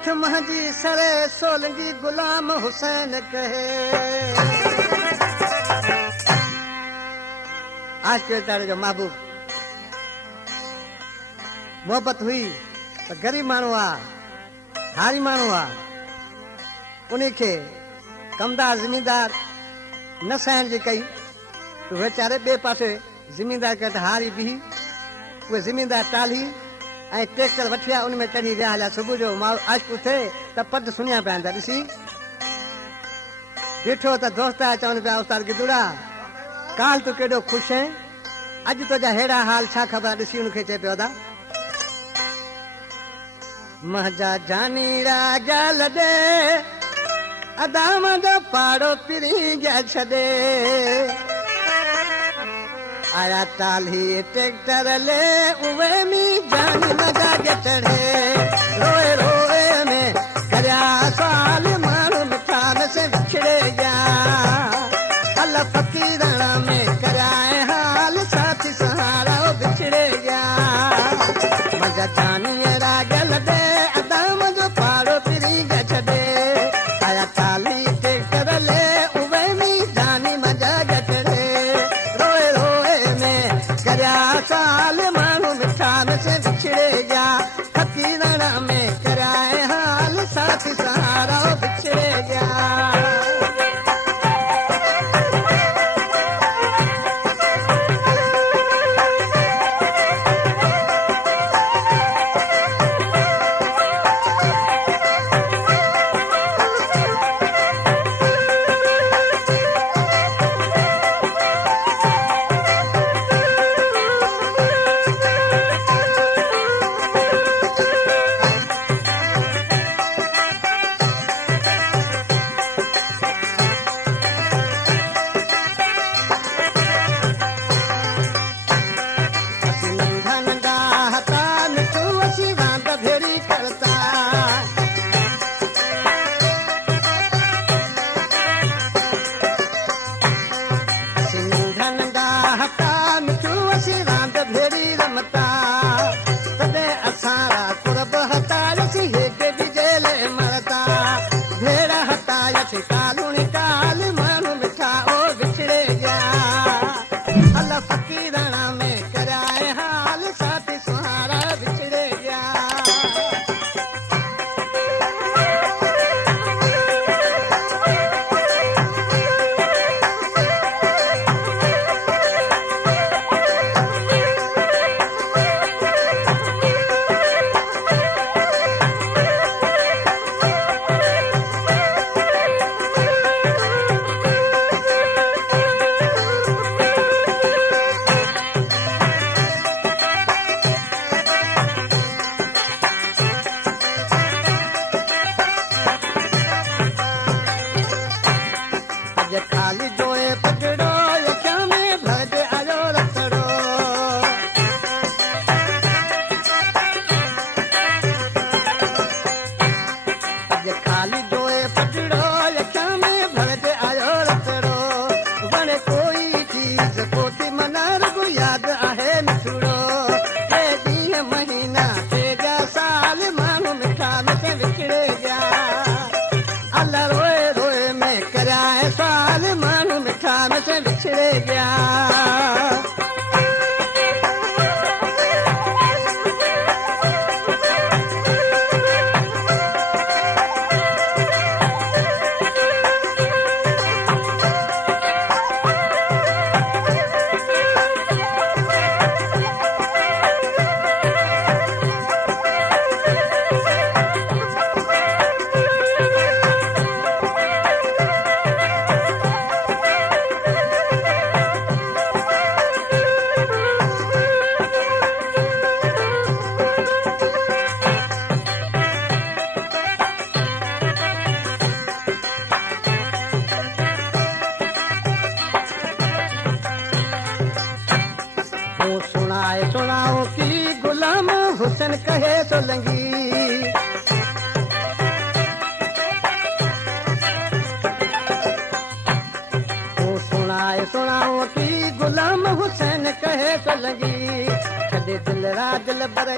ॾिठ महजी सरे सोलंगी गुलाम हुसैन कहे आज के तारे जो महबूब मोहब्बत हुई तो गरीब माण्हू आहे हारी माण्हू आहे उन्हीं खे कमदार ज़मींदार न सहण जी कई तो वीचारे ॿिए पासे ज़मींदार खे हारी बिही उहे ज़मींदार टाली ऐं ट्रैक्टर वठी आया उन में चढ़ी विया हलिया सुबुह जो आशिक़ु थिए त पद सुञा पिया था ॾिसी ॾिठो त दोस्त आया चवनि पिया उस्ताद गिदुड़ा काल तूं केॾो ख़ुशि आहे अॼु तुंहिंजा अहिड़ा हाल छा ख़बर ॾिसी उनखे चए पियो था महजा जानी राजा लॾे अदाम जो पाड़ो पिरी जा छॾे आया ताली ट्रैक्टर ले उवे में जान मजा के चढ़े रोए रोए में करया साल मारू मिठा में से बिछड़े गया अल्लाह फकीराना में कराए हाल साथी सहारा बिछड़े गया मजा जानी रागल दे अदाम जो पारो पिरी जा छड़े आया ताली ट्रैक्टर ले उवे में जानी मजा के चढ़े साल मानू मिठा में से बिछड़े गया फकीराना में कराए हाल साथी सहारा बिछड़े गया सुनाओ की गुलाम हुसैन कहे सोलंगी सुनाओ की गुलाम हुसैन कहे सोलंगी कदे दिल राज लबर